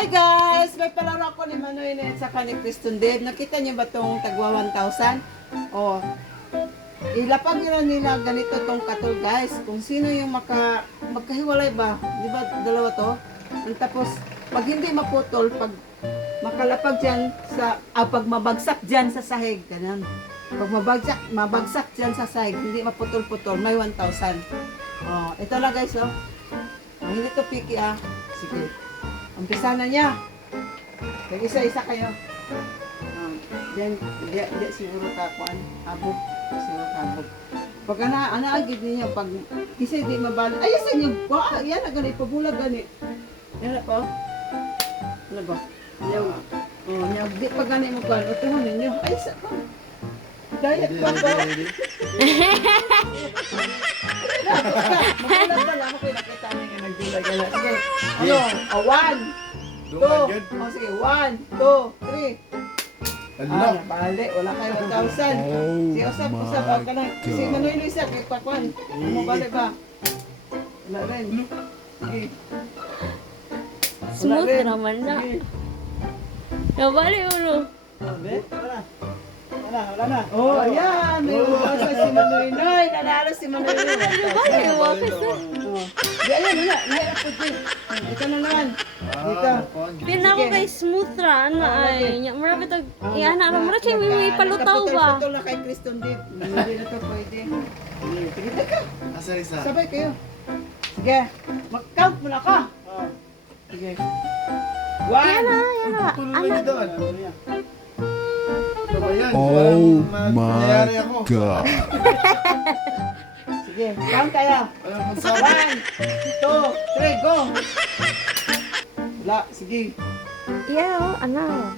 Hi guys! May palaro ako ni Manoy at saka ni Kristen Dave. Nakita niyo ba itong tagwa 1,000? O, ilapag nila ganito tong katol guys. Kung sino yung magkahiwalay ba? Di ba dalawa to? And tapos, pag hindi maputol, pag makalapag dyan sa, pag mabagsak dyan sa sahig, ganun. Pag mabagsak dyan sa sahig, hindi maputol-putol, may 1,000. O, ito lang guys, oh. Hindi to picky Sige. Umpisa na niya. Isa-isa kayo. Diyan siguro kakuan. Abot. Siguro kabot. Pag anaagid niya, pag kasi di mabalik. Ay, sa inyo. Yan na gani. Pabulag gani. Yan na po. Ano ba? Yan. Di pa gani mo kuan. Utuhan ninyo. Ay, sa pa. Diet pa po. Magulat ba lang ako pinakita niya yung nagdula-gala. Sige. Ano? 1, 2. Sige, 1, 2, 3. Bali. Wala kayo 1,000. Sige, usap ka na. Sige, Manoy Luisa, kay Pakwan. Ano bali ba? Wala rin. Sige. Smooth naman na. Nabali ulo. Wala na. Oh, ayan. May umasa si Manoy Noy. Nanalo si Manoy Noy. Nabali yung office na. Di, ayan, wala. Nahirap po din. Ito na naman. Dito. Pina ko kay smooth ra na ay. Marami tag iana ra mura kay may palutaw ba. Putol na kay Kristen Dave. Hindi na to pwede. Sige, teka. Asa-isa. Sabay kayo. Sige. Mag-count mo na ka. Sige. 1. Yana. Tuloy na doon. Ano ba yan? Oh Parang my nangyari ako. God. Sige, count tayo. Walang 1, masabi. 2, 3, go! Wala, sige. Yeah, ana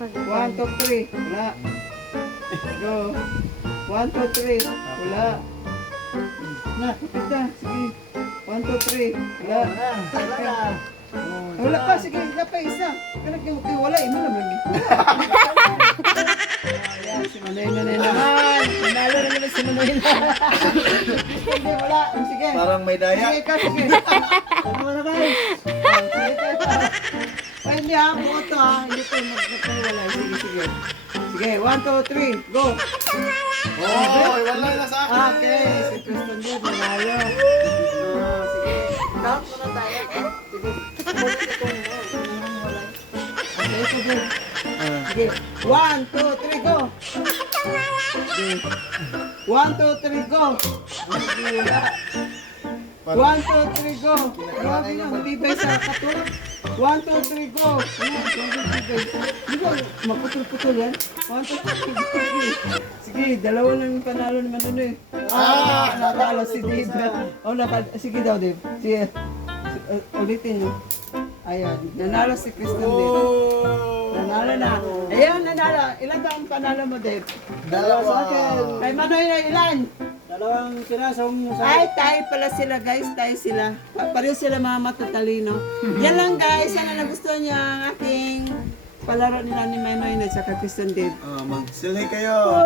pag 1, 2, 3. Wala. Go. 1, 2, 3. Wala. Na, kapit na. Sige. 1, 2, 3. Wala. Wala pa, sige. Wala pa isa. Wala, imo na lagi. Ayan, si Manoy na naman. Nanalo na naman si Manoy na. Hindi, wala. Sige. Parang may daya. Sige ka, sige. Ano na guys? Sige tayo pa. Ay, hindi buo to hindi tayo magkakawalay. Sige. Sige, 1, 2, 3, go. Oh, wala na sa akin. Okay, si Kristen Dave, nanalo. Sige. Count muna tayo. Sige. Okay, sige. Sige. 1, 2, 3, go. Sige. 1, 2, 3, go. Sige, wala. 1, 2, 3, go. Grabe na, tibay sa katulad. 1, 2, 3, go. Di ba, maputol-putol yan? 1, 2, 3, go. Sige, dalawa lang yung panalo naman nun eh. Natalo si Dave. Sige daw, Dave. Sige, ulitin nyo. Ayun, nanalo si Kristen Dave. Nanalo na. Ayun, nanalo. Ilan ba ang panalo mo, Dave? Dalawa. Kay Manoy na ilan? Dalawang pirasong Ay, tayo pala sila guys, tayo sila. Pareho sila mga matatalino. Yan lang guys, sana nagustuhan niyo ang aking palaro nila ni Manoy at saka Kristen Dave. Magsilay kayo.